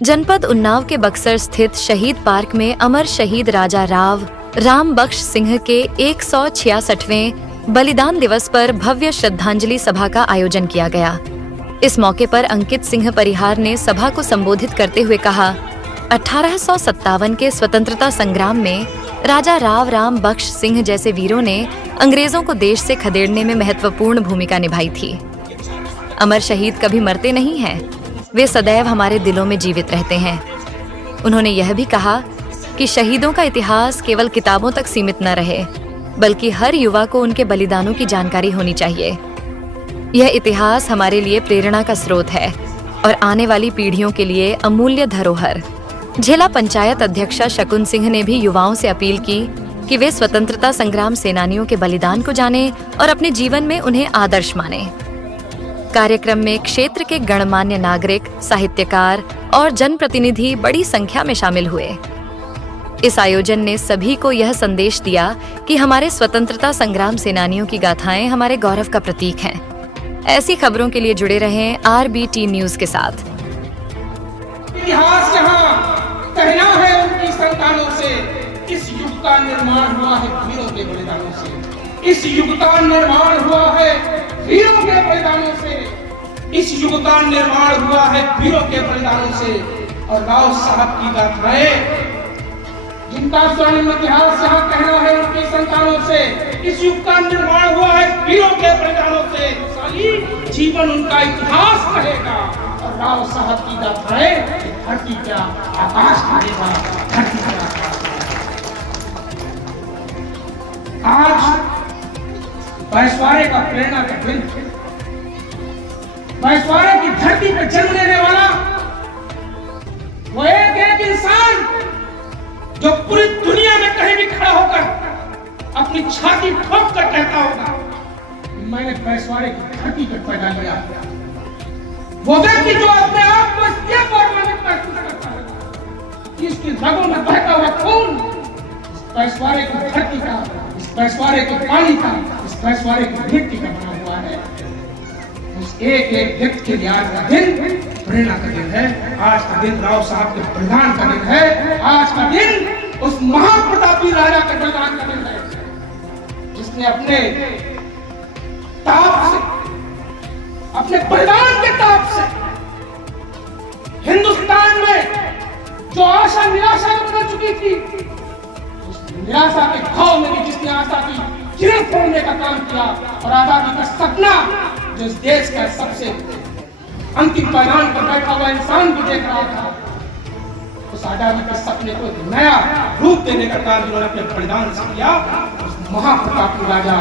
जनपद उन्नाव के बक्सर स्थित शहीद पार्क में अमर शहीद राजा राव राम बख्श सिंह के 166वें बलिदान दिवस पर भव्य श्रद्धांजलि सभा का आयोजन किया गया। इस मौके पर अंकित सिंह परिहार ने सभा को संबोधित करते हुए कहा, 1857 के स्वतंत्रता संग्राम में राजा राव राम बख्श सिंह जैसे वीरों ने अंग्रेजों को देश से खदेड़ने में महत्वपूर्ण भूमिका निभाई थी। अमर शहीद कभी मरते नहीं हैं, वे सदैव हमारे दिलों में जीवित रहते हैं। उन्होंने यह भी कहा कि शहीदों का इतिहास केवल किताबों तक सीमित न रहे, बल्कि हर युवा को उनके बलिदानों की जानकारी होनी चाहिए। यह इतिहास हमारे लिए प्रेरणा का स्रोत है और आने वाली पीढ़ियों के लिए अमूल्य धरोहर। झेला पंचायत अध्यक्षा शकुन सिंह ने भी युवाओं से अपील की कि वे स्वतंत्रता संग्राम सेनानियों के बलिदान को जानें और अपने जीवन में उन्हें आदर्श मानें। कार्यक्रम में क्षेत्र के गणमान्य नागरिक, साहित्यकार और जनप्रतिनिधि बड़ी संख्या में शामिल हुए। इस आयोजन ने सभी को यह संदेश दिया कि हमारे स्वतंत्रता संग्राम सेनानियों की गाथाएं हमारे गौरव का प्रतीक हैं। ऐसी खबरों के लिए जुड़े रहें RBT न्यूज के साथ। इतिहास यहाँ कहना है उनकी संतानों से, इस युग का निर्माण हुआ है वीरों के बलिदानों से। इस युग का निर्माण हुआ है वीरों के बलिदानों से। इस युग का निर्माण हुआ है वीरों के बलिदानों से। और राव साहब की गाथाएं, जिनका स्वर्णिम इतिहास यहाँ कहना है उनकी संतानों से, इस युग का निर्माण हुआ है वीरों के बलिदानों से। जीवन उनका इतिहास रहेगा और राव साहब की गाथाएं धरती का आकाश करेगा, धरती का आकाश। आज बैसवारे का प्रेरणा का दिन, बैसवारे की धरती पर जन्म लेने वाला वो एक इंसान जो पूरी दुनिया में कहीं भी खड़ा होकर अपनी छाती ठोक कर कहता होगा, मैंने बैसवारे की धरती पर पैदा लिया। वो व्यक्ति जो अपने आप को इसलिए गौरवान्वित महसूस करता है कि इसकी रगों में बहता हुआ खून इस बैसवारे की धरती का, इस बैसवारे के पानी का, इस बैसवारे की मिट्टी का बना हुआ है। उस एक एक व्यक्ति के लिए आज का दिन प्रेरणा का दिन है। आज का दिन राव साहब के बलिदान का दिन है। आज का दिन उस महाप्रतापी राजा के बलिदान का दिन है, जिसने अपने ताप से, अपने बलिदान के ताप से हिंदुस्तान में जो आशा निराशा में बदल चुकी थी, उस निराशा के घाव में भी जिसने आशा की किरण फोड़ने का काम किया और आजादी का सपना जो इस देश का सबसे अंतिम पायदान पर बैठा हुआ इंसान भी देख रहा था, उस आजादी के सपने को एक नया रूप देने का काम जिन्होंने अपने बलिदान से किया, उस महाप्रतापी राजा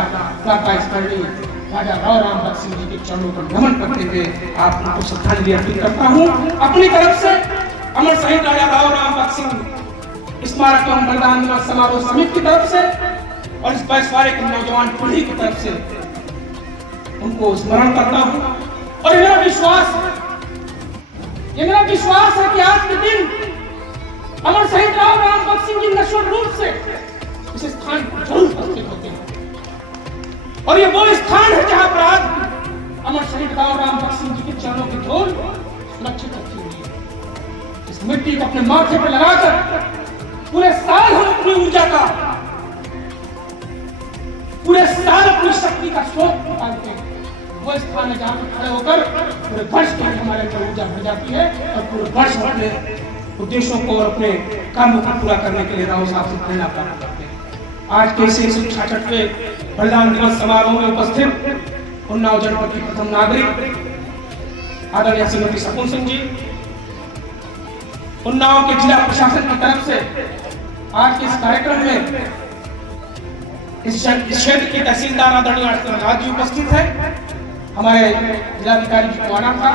राजा राव राम बख्श सिंह जी के चरणों पर नमन करते हुए आप उनको श्रद्धांजलि अर्पित करता हूँ। अपनी तरफ से अमर शहीद राजा राव राम बख्श सिंह स्मारक एवं बलिदान दिवस समारोह समिति की तरफ से और इस बैसवारे की नौजवान पीढ़ी की तरफ से उनको स्मरण करता हूँ। और ये मेरा विश्वास है कि आज के दिन अमर शहीद राव राम बख्श सिंह जी नश्वर रूप से इस स्थान पर जरूर उपस्थित होते हैं। और ये वो स्थान है जहां पर आज अमर शहीद राव राम बख्श सिंह जी के चरणों की धूल सुरक्षित रखी हुई है। इस मिट्टी को अपने माथे पर लगाकर पूरे साल हम अपनी ऊर्जा का, पूरे साल अपनी शक्ति का स्रोत निकालते हैं। वो स्थान है जहां पर खड़े होकर पूरे वर्ष के लिए हमारे अंदर ऊर्जा भर जाती है और पूरे वर्ष अपने उद्देश्यों को और अपने कामों को पूरा करने के लिए राव साहब से प्रेरणा प्राप्त करते हैं। आज के इस 166वें बलिदान दिवस समारोह में उपस्थित उन्नाव जनपद की प्रथम नागरिक आदरणीय श्रीमती शकुन सिंह जी, उन्नाव के जिला प्रशासन की तरफ से आज के इस कार्यक्रम में इस क्षेत्र के तहसीलदार आदरणीय राज जी उपस्थित है, हमारे जिलाधिकारी जी को आना था।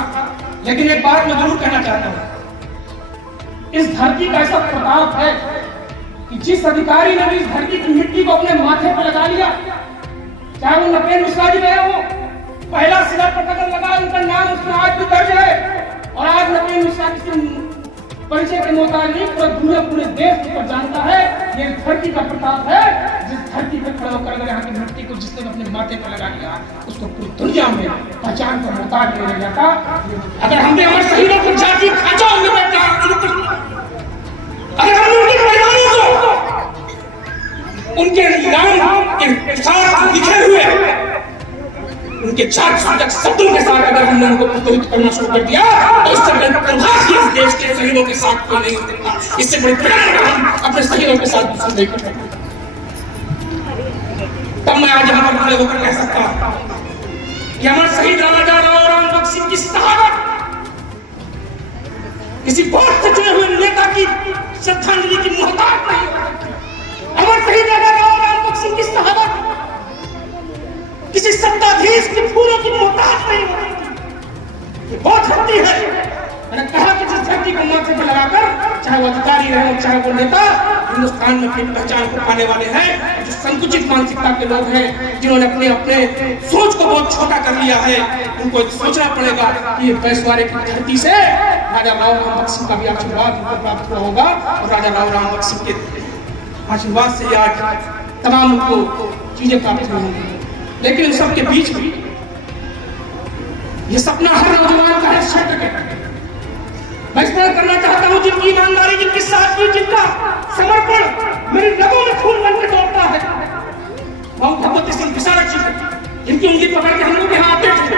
लेकिन एक बात मैं जरूर कहना चाहता हूँ, इस धरती का ऐसा प्रताप है कि जिस अधिकारी ने भी इस धरती की मिट्टी को अपने माथे पर लगा लिया, चाहे वो नपेन मिश्रा जी रहे हो, पहला सिला पर कदम लगा, उनका नाम उसमें आज भी दर्ज है। और आज नपेन मिश्रा किसी परिचय के मोहताज नहीं, पूरे देश को जानता है। ये धरती का प्रताप है जिस धरती पर होकर अगर यहाँ की मिट्टी को जिसने अपने माथे पर लगा लिया उसको पूरी दुनिया में पहचान का मोहताज नहीं रह जाता। अगर हमने हमारे शहीदों को जाति खाचा में बैठा, अगर हम उनके परिवारों को उनके नाम के साथ लिखे हुए उनके चार सूचक शब्दों के साथ अगर हमने उनको प्रस्तुत करना शुरू कर दिया तो इससे बड़े प्रभाव इस देश के शहीदों के साथ कोई नहीं होता। इससे बड़े प्रभाव हम अपने शहीदों के साथ पसंद नहीं करते। तब मैं आज यहाँ पर खड़े होकर कह सकता हूँ कि हमारे शहीद राजा राम बख्श सिंह की शहादत किसी बहुत से जुड़े हुए नेता की श्रद्धांजलि की मोहताज नहीं है। हमारे शहीद राजा राम बख्श सिंह की शहादत किसी सत्ताधीश के फूलों की मोहताज नहीं होती। बहुत धरती है, मैंने कहा कि जिस धरती को माथे पर लगाकर चाहे वो अधिकारी रहे चाहे वो नेता हिंदुस्तान में अपनी पहचान को पाने वाले हैं, जो संकुचित मानसिकता के लोग हैं जिन्होंने अपने अपने सोच को बहुत छोटा कर लिया है, उनको सोचना पड़ेगा कि ये बैसवारे की धरती से राजा राव बख्श सिंह का भी आशीर्वाद उनको प्राप्त हुआ होगा और राजा राव बख्श सिंह के आशीर्वाद से आज तमाम उनको चीजें प्राप्त हुई होंगी। लेकिन इन सबके बीच भी ये सपना हर नौजवान का है क्षेत्र के। मैं स्मरण करना चाहता हूं जिनकी ईमानदारी, जिनकी सादगी, जिनका समर्पण मेरी रगों में खून बनकर दौड़ता है, भगवती सिंह विशारद जी, जिनकी उंगली पकड़ के हम लोग यहाँ आते थे।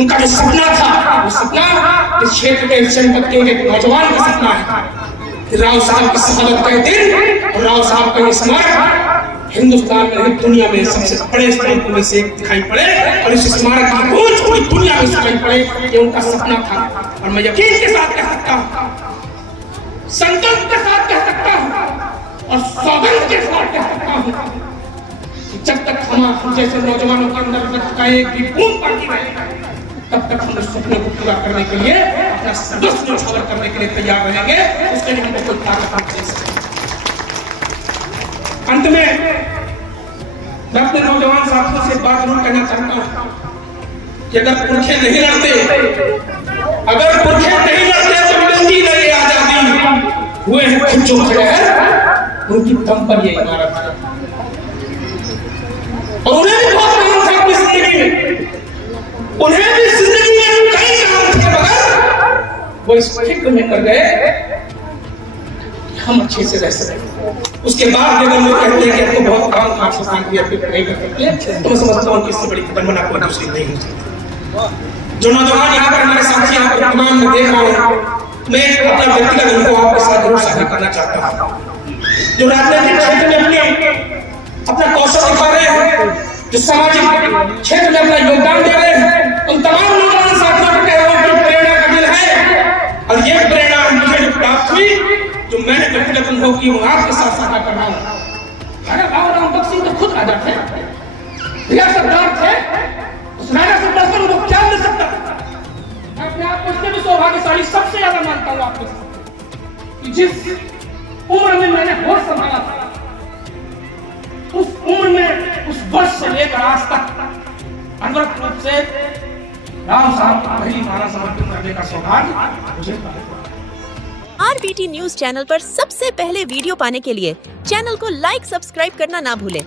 उनका जो सपना था वो सपना इस क्षेत्र के जनपद के नौजवान का सपना है। राव साहब की शहादत के दिन और राव साहब का ये स्मारक हिंदुस्तान में नहीं दुनिया में सबसे बड़े स्मारकों में से एक दिखाई पड़े और इस स्मारक की गूंज पूरी दुनिया में सुनाई पड़े। ये उनका सपना था और मैं यकीन के साथ कह सकता हूँ, संकल्प के साथ कह सकता हूँ और सौगंध के साथ कह सकता हूँ, जब तक हम जैसे नौजवानों के अंदर रक्त का एक भी बूंद बाकी रहेगा तब तक हम उस सपने को पूरा करने के लिए अपना सर्वस्व न्यौछावर करने के लिए तैयार रहेंगे। उसके लिए हमको कोई ताकत नहीं दे सकती। अंत में मैं अपने नौजवान साथियों से बात जरूर कहना चाहता हूं कि अगर पुरखे नहीं लड़ते तो मिलती नहीं आजादी। हुए हैं खुद जो खड़े हैं उनकी दम पर ये इमारत है और उन्हें भी बहुत काम था अपनी जिंदगी में, उन्हें भी जिंदगी में कई काम थे मगर वो इस फिक्र में कर गए हम अच्छे से रह सकें। उसके बाद जब लोग कहते हैं कि आपको बहुत काम था, आपसे शांति आप नहीं कर सकते, तो मैं समझता हूँ कि इससे बड़ी तमन्ना कोई दूसरी नहीं हो सकती। जो नौजवान यहाँ पर हमारे साथी यहाँ पर तमाम में देख रहा हूँ, मैं अपना व्यक्तिगत अनुभव आपके साथ जरूर साझा करना चाहता हूँ। जो राजनीतिक क्षेत्र में अपना कौशल दिखा रहे हैं, जो सामाजिक क्षेत्र में अपना योगदान दे रहे हैं, उन तमाम नौजवान साथियों को कह रहा हूँ कि प्रेरणा का दिल है और ये प्रेरणा मुझे जो प्राप्त हुई, जो मैंने व्यक्तिगत अनुभव की वो आपके साथ साझा कर रहा हूँ। राम बख्श सिंह तो खुद राजा थे, सरदार थे, उस राजा से बढ़कर उनको क्या मिल सकता? मैं अपने आप को इसलिए भी सौभाग्यशाली सबसे ज्यादा मानता हूँ आपके साथ कि जिस उम्र में मैंने होश संभाला था, उस उम्र में उस वर्ष से लेकर आज तक अनवरत रूप से राम साहब को पहली माला समर्पित करने का सौभाग्य मुझे प्राप्त हुआ। RBT न्यूज चैनल पर सबसे पहले वीडियो पाने के लिए चैनल को लाइक सब्सक्राइब करना ना भूलें।